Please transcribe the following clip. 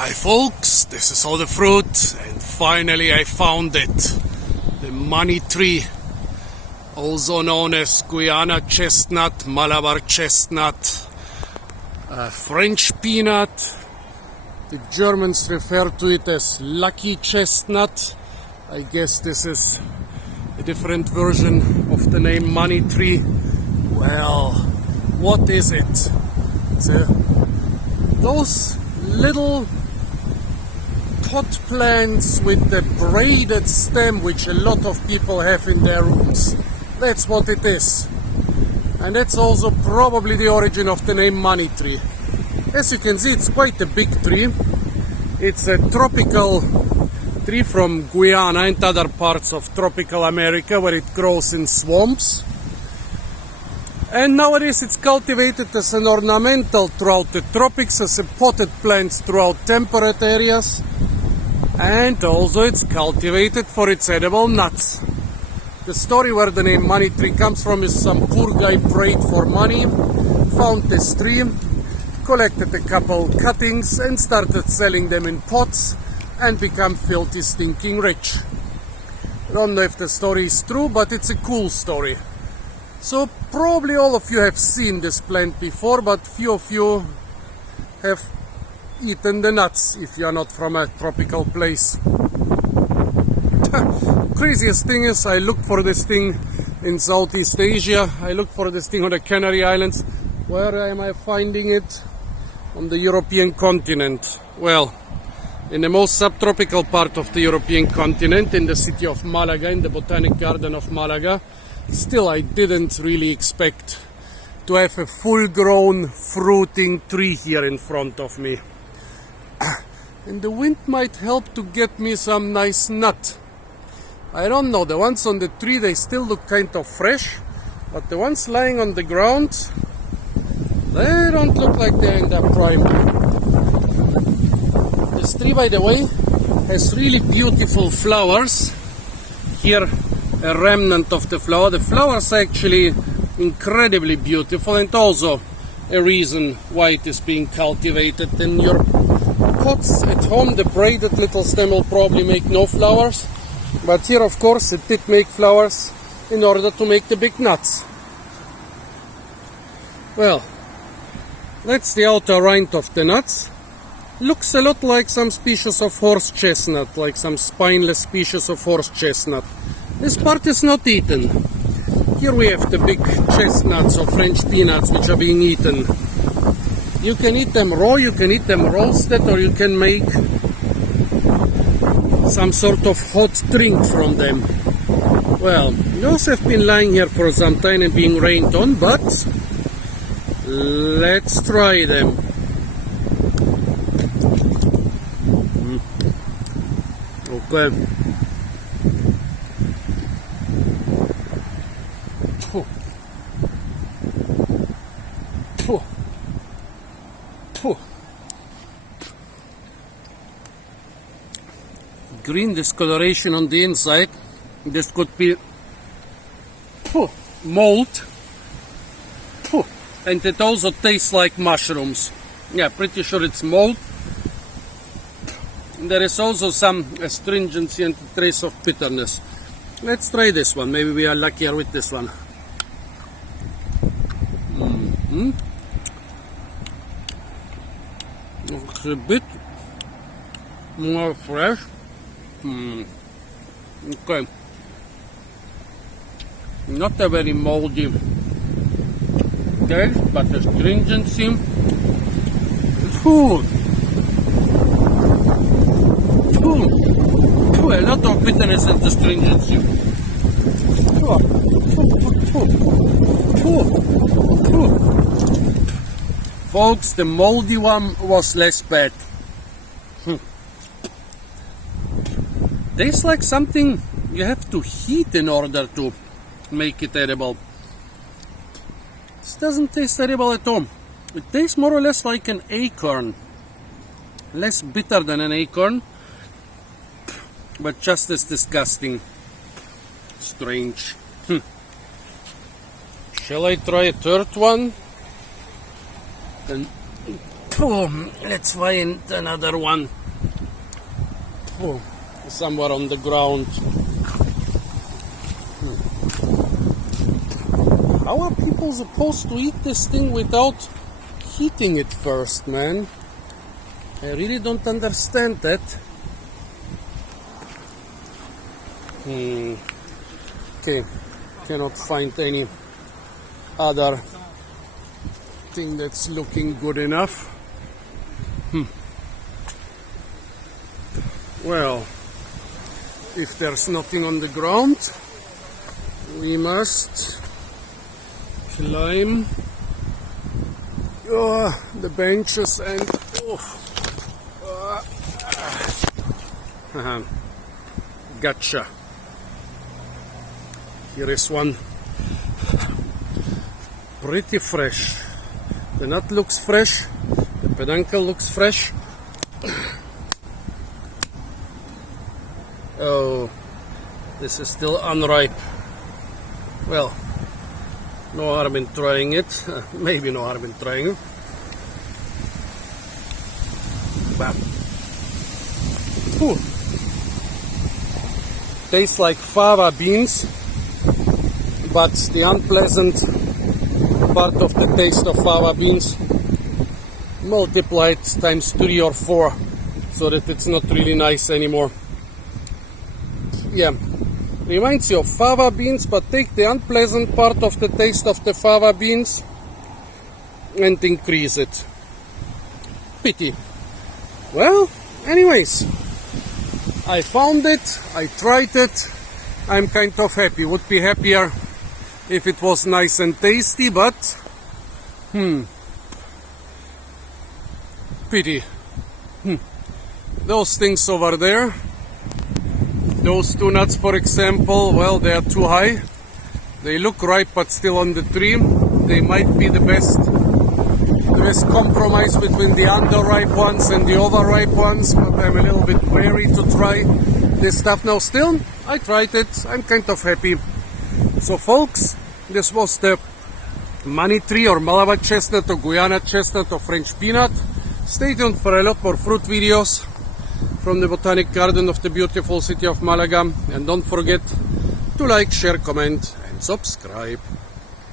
Hi folks, this is all the fruit, and finally I found it. The money tree, also known as Guyana chestnut, Malabar chestnut, French peanut. The Germans refer to it as lucky chestnut. I guess this is a different version of the name money tree. Well, what is it? It's those little pot plants with the braided stem, which a lot of people have in their rooms. That's what it is. And that's also probably the origin of the name money tree. As you can see, it's quite a big tree. It's a tropical tree from Guyana and other parts of tropical America, where it grows in swamps. And nowadays it's cultivated as an ornamental throughout the tropics, as a potted plant throughout temperate areas. And also it's cultivated for its edible nuts. The story where the name money tree comes from is some poor guy prayed for money, found this tree, collected a couple cuttings and started selling them in pots and become filthy stinking rich. I don't know if the story is true, but it's a cool story. So probably all of you have seen this plant before, but few of you have eaten the nuts if you are not from a tropical place. Craziest thing is, I looked for this thing in Southeast Asia. I looked for this thing on the Canary Islands. Where am I finding it? On the European continent. Well, in the most subtropical part of the European continent, in the city of Malaga, in the Botanic Garden of Malaga. Still, I didn't really expect to have a full-grown fruiting tree here in front of me. And the wind might help to get me some nice nut. I don't know, the ones on the tree, they still look kind of fresh, but the ones lying on the ground, they don't look like they're in their prime. This tree, by the way, has really beautiful flowers. Here, a remnant of the flower. The flowers are actually incredibly beautiful, and also a reason why it is being cultivated. In your pots at home, the braided little stem will probably make no flowers, but here of course it did make flowers in order to make the big nuts. Well, that's the outer rind of the nuts. Looks a lot like some species of horse chestnut, like some spineless species of horse chestnut. This part is not eaten. Here we have the big chestnuts or French peanuts which are being eaten. You can eat them raw, you can eat them roasted, or you can make some sort of hot drink from them. Well, those have been lying here for some time and being rained on, but let's try them. Okay. Green discoloration on the inside. This could be mold, and it also tastes like mushrooms. Yeah, pretty sure it's mold. There is also some astringency and a trace of bitterness. Let's try this one. Maybe we are luckier with this one. It's a bit more fresh. Okay. Not a very moldy taste, but astringency. A lot of bitterness and astringency. Folks, the moldy one was less bad. Tastes like something you have to heat in order to make it edible. This doesn't taste edible at all. It tastes more or less like an acorn. Less bitter than an acorn, but just as disgusting. Strange. Shall I try a third one? And Let's find another one. Somewhere on the ground. How are people supposed to eat this thing without heating it first, man? I really don't understand that. Okay, cannot find any other thing that's looking good enough. Well, if there's nothing on the ground, we must climb the benches and gotcha. Here is one, pretty fresh. The nut looks fresh, the peduncle looks fresh. Oh, this is still unripe. Well, no harm in trying it. Maybe no harm in trying it. But, tastes like fava beans, but the unpleasant part of the taste of fava beans multiplied times 3 or 4, so that it's not really nice anymore. Yeah, reminds you of fava beans, but take the unpleasant part of the taste of the fava beans and increase it. Pity. Well, anyways, I found it, I tried it, I'm kind of happy. Would be happier if it was nice and tasty, but pity. Those things over there, those 2 nuts, for example, well, they are too high. They look ripe but still on the tree. They might be the best compromise between the underripe ones and the overripe ones, but I'm a little bit wary to try this stuff now. Still, I tried it, I'm kind of happy. So folks, this was the money tree or Malabar chestnut or Guyana chestnut or French peanut. Stay tuned for a lot more fruit videos from the botanic garden of the beautiful city of Malaga, and don't forget to like, share, comment and subscribe.